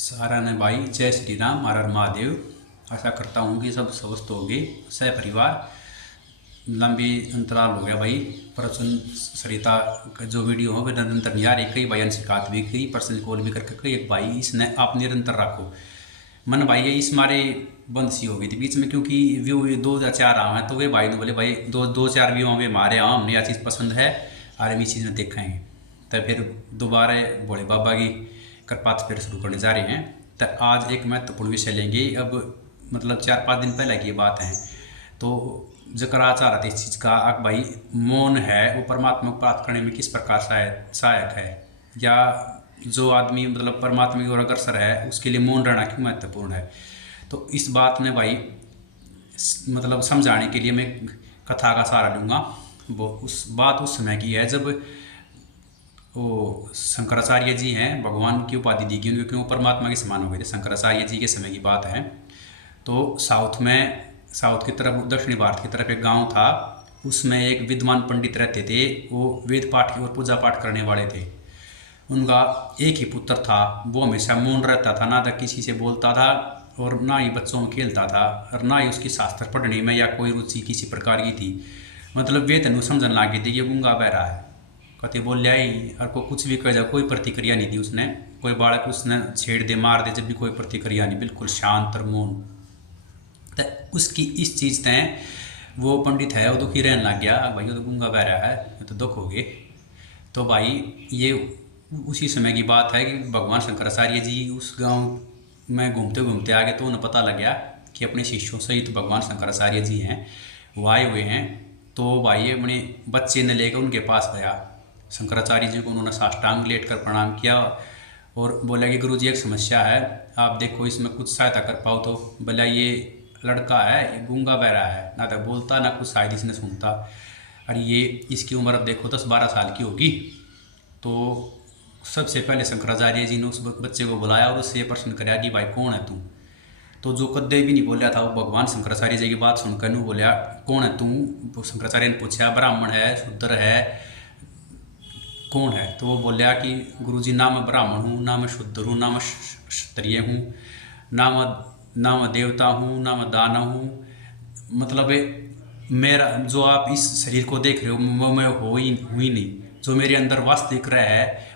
सारा ने भाई जय श्री राम हर हर महादेव। आशा करता हूँ कि सब स्वस्थ होंगे। सह परिवार लंबी अंतराल हो गया भाई। प्रसन्न सरिता का जो वीडियो हो वे निरंतर नहीं आ रही। कई भाई शिकायत भी की, पर्सनल कॉल भी करके कई एक भाई इसने आप निरंतर रखो मन भाई ये इस मारे बंद सी हो गई थी बीच में, क्योंकि व्यू 2 या 4 आ हैं तो वे भाई ने बोले भाई 2-4 व्यू वे मारे हाँ हमने यह चीज़ पसंद है और हम इस चीज़ में देखेंगे। तो फिर दोबारा भोले बाबा की कृपा फिर शुरू करने जा रहे हैं। तो आज एक महत्वपूर्ण विषय लेंगे। अब मतलब 4-5 दिन पहले की ये बात है। तो जकरा चाह रहा था इस चीज़ का अब भाई मौन है वो परमात्मा को प्राप्त करने में किस प्रकार सहायक है, या जो आदमी मतलब परमात्मा की ओर अग्रसर है उसके लिए मौन रहना क्यों महत्वपूर्ण है। तो इस बात में भाई मतलब समझाने के लिए मैं कथा का सहारा लूँगा। वो उस समय की है जब वो शंकराचार्य जी हैं, भगवान की उपाधि दी गई क्योंकि वो परमात्मा के समान हो गए थे। शंकराचार्य जी के समय की बात है। तो साउथ की तरफ दक्षिणी भारत की तरफ एक गांव था। उसमें एक विद्वान पंडित रहते थे। वो वेद पाठ की और पूजा पाठ करने वाले थे। उनका एक ही पुत्र था। वो हमेशा मौन रहता था, ना तो किसी से बोलता था और ना ही बच्चों में खेलता था और ना ही उसकी शास्त्र पढ़ने में या कोई रुचि किसी प्रकार की थी। मतलब वे तनु समझने लगे थे ये गूंगा बहरा है। कते बोल लिया ही और को कुछ भी कह जाओ कोई प्रतिक्रिया नहीं दी उसने। कोई बालक उसने छेड़ दे मार दे जब भी कोई प्रतिक्रिया नहीं, बिल्कुल शांत और मौन। तो उसकी इस चीज़ तय वो पंडित है वो दुखी रहने लग गया। भाई वो तो गूंगा बह रहा है, ये तो दुख हो गए। तो भाई ये उसी समय की बात है कि भगवान शंकराचार्य जी उस गांव में घूमते घूमते आगे तो उन्हें पता लग गया कि अपने शिष्यों सहित भगवान शंकराचार्य जी हैं वो आए हुए हैं। तो भाई अपने बच्चे ने लेकर उनके पास गया। शंकराचार्य जी को उन्होंने साष्टांग लेट कर प्रणाम किया और बोला कि गुरु जी एक समस्या है, आप देखो इसमें कुछ सहायता कर पाओ। तो बोला ये लड़का है ये गूंगा बहरा है, ना तो बोलता ना कुछ शायद इसने सुनता। और ये इसकी उम्र अब देखो 10-12 साल की होगी। तो सबसे पहले शंकराचार्य जी ने उस बच्चे को बुलाया और उससे ये प्रश्न कराया कि भाई कौन है तू। तो जो कद्दे भी नहीं बोलिया था वो भगवान शंकराचार्य जी की बात सुनकर नहीं बोलिया कौन है तू। तो शंकराचार्य ने पूछा ब्राह्मण है शूद्र है कौन है। तो वो बोलिया कि गुरुजी ना मैं ब्राह्मण हूँ, ना मैं शूद्र हूँ, ना मैं क्षत्रिय हूँ, ना मैं देवता हूँ, ना मैं दानव हूँ। मतलब मेरा जो आप इस शरीर को देख रहे हो वो मैं हुई नहीं। जो मेरे अंदर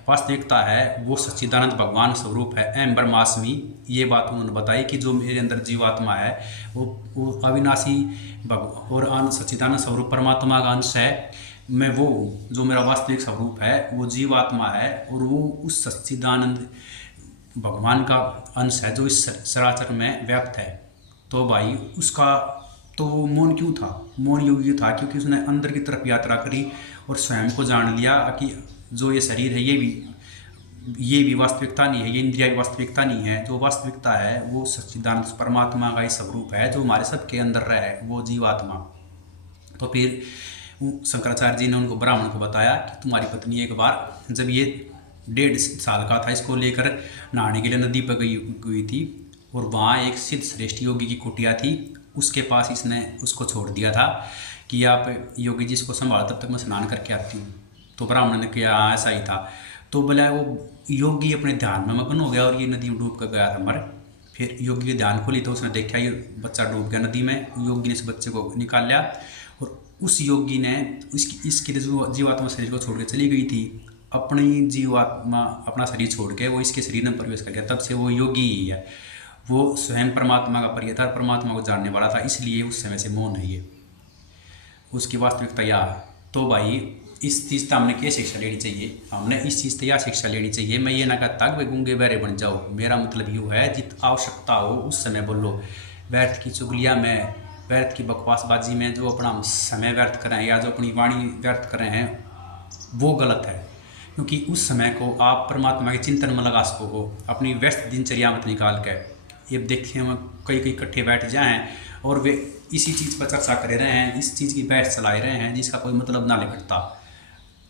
वास्तविकता है वो सच्चिदानंद भगवान स्वरूप है, अहम ब्रह्मास्मि। ये बात उन्होंने बताई कि जो मेरे अंदर जीवात्मा है वो अविनाशी और सच्चिदानंद स्वरूप परमात्मा का अंश है। मैं वो जो मेरा वास्तविक स्वरूप है वो जीवात्मा है और वो उस सच्चिदानंद भगवान का अंश है जो इस सराचर में व्याप्त है। तो भाई उसका तो मौन क्यों था? मौन योग्य था क्योंकि उसने अंदर की तरफ यात्रा करी और स्वयं को जान लिया कि जो ये शरीर है ये भी वास्तविकता नहीं है, ये इंद्रिया भी वास्तविकता नहीं है। जो वास्तविकता है वो सच्चिदानंद परमात्मा का ही स्वरूप है जो हमारे सबके अंदर रहे वो जीवात्मा। तो फिर शंकराचार्य जी ने उनको ब्राह्मण को बताया कि तुम्हारी पत्नी एक बार जब ये 1.5 साल का था इसको लेकर नहाने के लिए नदी पर गई थी और वहाँ एक सिद्ध श्रेष्ठ योगी की कुटिया थी। उसके पास इसने उसको छोड़ दिया था कि आप योगी जी इसको संभालो तब तक मैं स्नान करके आती हूँ। तो ब्राह्मण ने किया ऐसा ही था। तो बोला वो योगी अपने ध्यान में मग्न हो गया और ये नदी में डूब कर गया था मर। फिर योगी के ध्यान खोली तो उसने देखा ये बच्चा डूब गया नदी में। योगी ने इस बच्चे को निकाल लिया और उस योगी ने इसके जीवात्मा शरीर को छोड़ के चली गई थी। अपनी जीवात्मा अपना शरीर छोड़ के वो इसके शरीर में प्रवेश कर गया। तब से वो योगी ही है, वो स्वयं परमात्मा का प्रिय था, परमात्मा को जानने वाला था, इसलिए उस समय से मौन है ये उसकी वास्तविकता यह है। तो भाई इस चीज़ से हमने क्या शिक्षा लेनी चाहिए? हमने इस चीज़ से यह शिक्षा लेनी चाहिए। मैं ये ना कहता कि भाई गूंगे बहरे बन जाओ, मेरा मतलब यूँ है जित आवश्यकता हो उस समय बोलो। व्यर्थ की चुगलिया में व्यर्थ की बकवासबाजी में जो अपना समय व्यर्थ करें या जो अपनी वाणी व्यर्थ करें हैं वो गलत है, क्योंकि उस समय को आप परमात्मा के चिंतन में लगा सको हो अपनी व्यस्त दिनचर्या में निकाल कर। ये देखिए हम कई इकट्ठे बैठ जाएँ और वे इसी चीज़ पर चर्चा करे रहे हैं, इस चीज़ की बहस चलाए रहे हैं जिसका कोई मतलब ना निकलता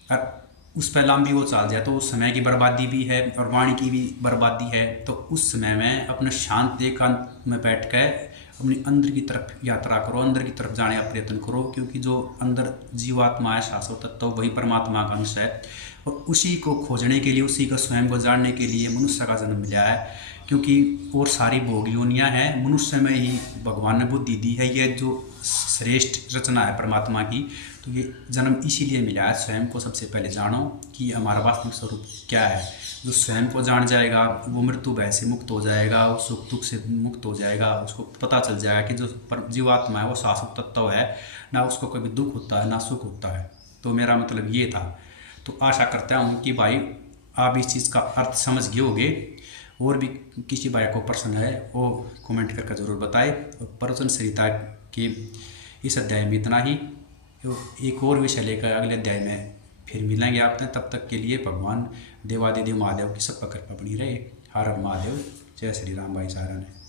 और उस पर लंबी वो चल जाए तो उस समय की बर्बादी भी है और वाणी की भी बर्बादी है। तो उस समय में अपने शांत एकांत में बैठ कर अपनी अंदर की तरफ यात्रा करो, अंदर की तरफ जाने का प्रयत्न करो, क्योंकि जो अंदर जीवात्मा है शाश्वत तत्व वही परमात्मा का अंश है। और उसी को खोजने के लिए, उसी को स्वयं को जानने के लिए मनुष्य का जन्म मिला है। क्योंकि और सारी भोग योनियाँ हैं, मनुष्य में ही भगवान ने बुद्धि दी है, ये जो श्रेष्ठ रचना है परमात्मा की। तो ये जन्म इसीलिए मिला है, स्वयं को सबसे पहले जानो कि हमारा वास्तविक स्वरूप क्या है। जो स्वयं को जान जाएगा वो मृत्यु भय से मुक्त हो जाएगा, वो सुख दुख से मुक्त हो जाएगा। उसको पता चल जाएगा कि जो जीवात्मा है वो शाश्वत तत्व है, ना उसको कभी दुख होता है ना सुख होता है। तो मेरा मतलब ये था। तो आशा करता हूँ कि भाई आप इस चीज़ का अर्थ समझ गए होगे। और भी किसी भाई को प्रश्न है वो कमेंट करके ज़रूर बताए। और प्रवचन संहिता के इस अध्याय में इतना ही। एक और विषय लेकर अगले अध्याय में फिर मिलेंगे आपने। तब तक के लिए भगवान देवादिदेव महादेव की सब कृपा बनी रहे। हर हर महादेव। जय श्री राम भाई सारा ने।